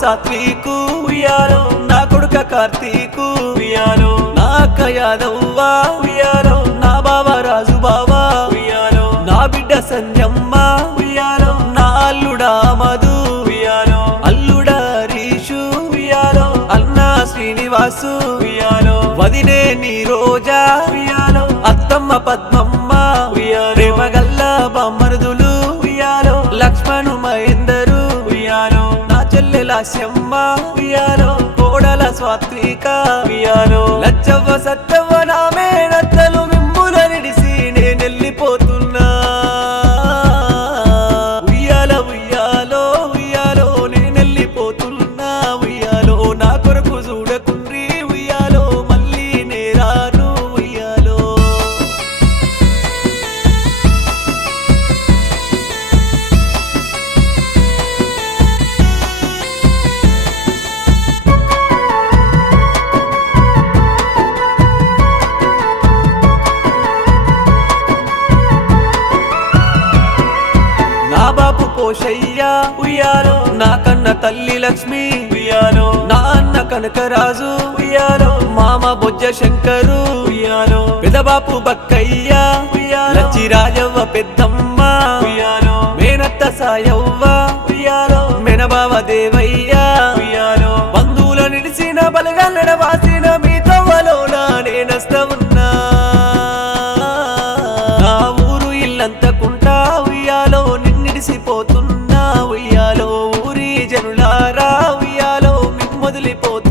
సాత్వికు ఉయ్యాలో నా కొడుక కార్తీకు ఉయ్యాలో నా అక్క యాదవ్వ ఉయ్యాలో నా బావ రాజు బావా ఉయ్యాలో నా బిడ్డ సంజమ్మ ఉయ్యాలో నా అల్లుడా మధు ఉయ్యాలో అల్లుడా రీషు ఉయ్యాలో అన్నా శ్రీనివాసు ఉయ్యాలో వదినే నీ రోజా ఉయ్యాలో అత్తమ్మ పద్మమ్మ ఉయ్యాలో ప్రేమగల్ల బమ్మరుదులు ఉయ్యాలో లక్ష్మణు మహేందరు ఉయ్యాలో నా చెల్లెలాస్యమ్మ ఉయ్యాలో కోడల స్వాత్విక ఉయ్యాలో లచ్చవ్వ సత్తవ్వ నా మేనత్తలు మిమ్ముల నిడిసి నేనెళ్ళిపోతున్నా ఉయ్యాల ఉయ్యాలో ఉయ్యాలో నేనెళ్ళిపోతున్నా ఉయ్యాలో నా కొరకు చూడకుండ్రి ఉయ్యాలో మళ్ళీ నేరాను ఉయ్యాలో నా బాపు పోషయ్య ఉయ్యాలో నా కన్న తల్లి లక్ష్మి ఉయ్యాలో నా అన్న కనకరాజు ఉయ్యాలో మామ బొజ్జ శంకరు ఉయ్యాలో పెదబాపు బక్కయ్య ఉయ్యాలో చిరాజవ్వ పెద్దమ్మ ఉయ్యాలో మేనత్త సాయవ్వ ఉయ్యాలో మెనబావ దేవయ్య ఉయ్యాలో బంధువుల నిడిసిన బలగా నడవాసిన మీ తవ్వలోనా నేనస్త ఉన్నా నా ఊరు ఇల్లంతకుంటా ఉయ్యాలో నిన్నిడిసిపోతున్నా ఉయ్యాలో ఊరి జనులారా ఉయ్యాలో మిమ్మొదిలిపోతున్నా